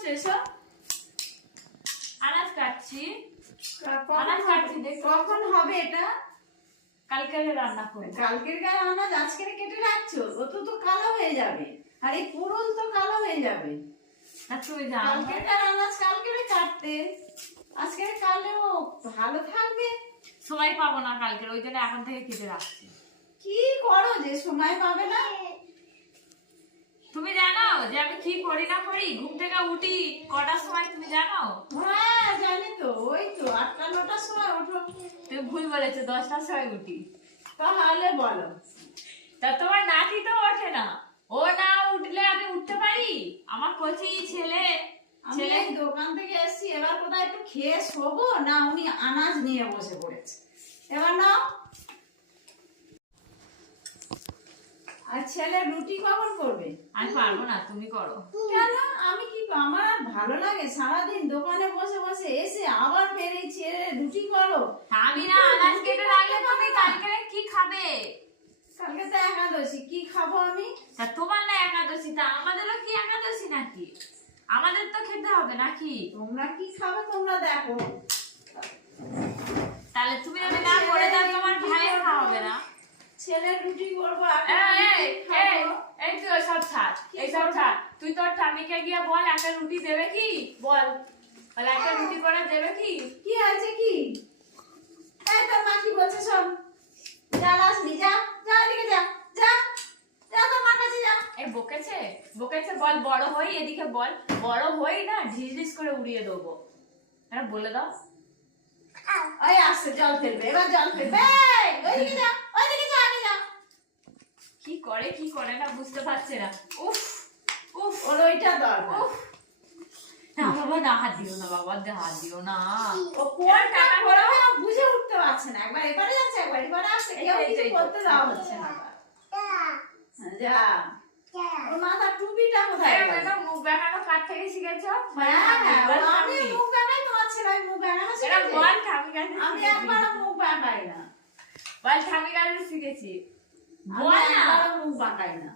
করছো এসব? আনাজ কাটছি। কখন হবে এটা? কালকে রান্না করবো। কালকের গায়ে আনাজ আজকে কেটে রাখছো? ও তো কালো হয়ে যাবে, আর এই পুরুল তো কালো হয়ে যাবে। তুমি জানো কালকের গায়ে আনাজ কালকে কাটতে, আজকে কাটলেও ভালো থাকবে। সময় পাবো না কালকে, ওই জন্য এখন থেকে কেটে রাখছি। কি করো যে সময় পাবে না? তুমি জানো যে আমি কি করি না করি? ঘুম থেকে উঠি কটার সময় তুমি জানো? হ্যাঁ জানি তো, ওই তো 8টা 9টার সময় ওঠো। তুমি ভুল বলেছো, 10টার সময় উঠি। তাহলে বলো। তা তোমার নাতি তো ওঠে না, ও না উঠলে আমি উঠতে পারি? আমার কচি ছেলে আমি এই দোকান থেকে এসেছি, এবার কোথায় একটু খেয়ে শোবো না? উনি আনাজ নিয়ে বসে পড়েছে। এবার নাও। আর ছেলে রুটি কখন করবে? আমি পারবো না, তুমি করো। কেন? আমি কি, আমার আর ভালো লাগে সারাদিন দোকানে বসে বসে, এসে আবার ফেরে ছেলে রুটি করো? আমি না আনাজ কেটে রাখলে তুমি কালকে কি খাবে? কালকে তো একাদশী, কি খাবো আমি? তা তোমার না একাদশী, তা আমাদেরও কি একাদশী নাকি? আমাদের তো খেতে হবে নাকি? তোমরা কি খাবে তোমরা দেখো। তাহলে তুমি যদি না করে দাও তোমার ভাইয়ের খাওয়াবে না। ছেলের রুটি করবো। এই তুই ওইসব ছাড়, এইসব ছাড়। তুই তোর স্বামীকে গিয়ে বল একটা রুটি দেবে কি, বল বলে একটা রুটি করে দেবে কি। কি আছে কি? এই তোর মা কি বলছে শোন। যা লাসনি, যা যা এদিকে, যা যা যা তোর মার কাছে যা। এই বকেছে বকেছে, বল বড় হই, এদিকে বল বড় হই না ঢিস ঢিস করে উড়িয়ে দেবো। হ্যাঁ বলে দাও। ওই আসছে জল ফেলবে, এবার জল ফেলবে। ওইদিকে যা, ওইদিকে যা, আগে যা। কি করে কি করে না বুঝতে পারছে না। উফ উফ, ওর ওইটা দরকার। উফ, না বাবা না, হাত দিও না বাবা, হাত দিও না। ও কোনটা করবে ও বুঝে উঠতে পারছে না, একবার এবারে যাচ্ছে একবার এবারে আসছে, কেউ কিছু করতে দেওয়া হচ্ছে না। যা, ওর মাথার টুপিটা কোথায় গেল? এটা মুখ দেখানো কার থেকে শিখেছো? হ্যাঁ, আমি মুখ দেখাই, তোমার ছেলে মুখ দেখানো এটা শিখেছে? বল ঠামি কাছে আমি একবারও মুখ বাঁকাই না। বল ঠামি কাছে শিখেছি, আমি বল না। একবারও মুখ বাঁকাই না।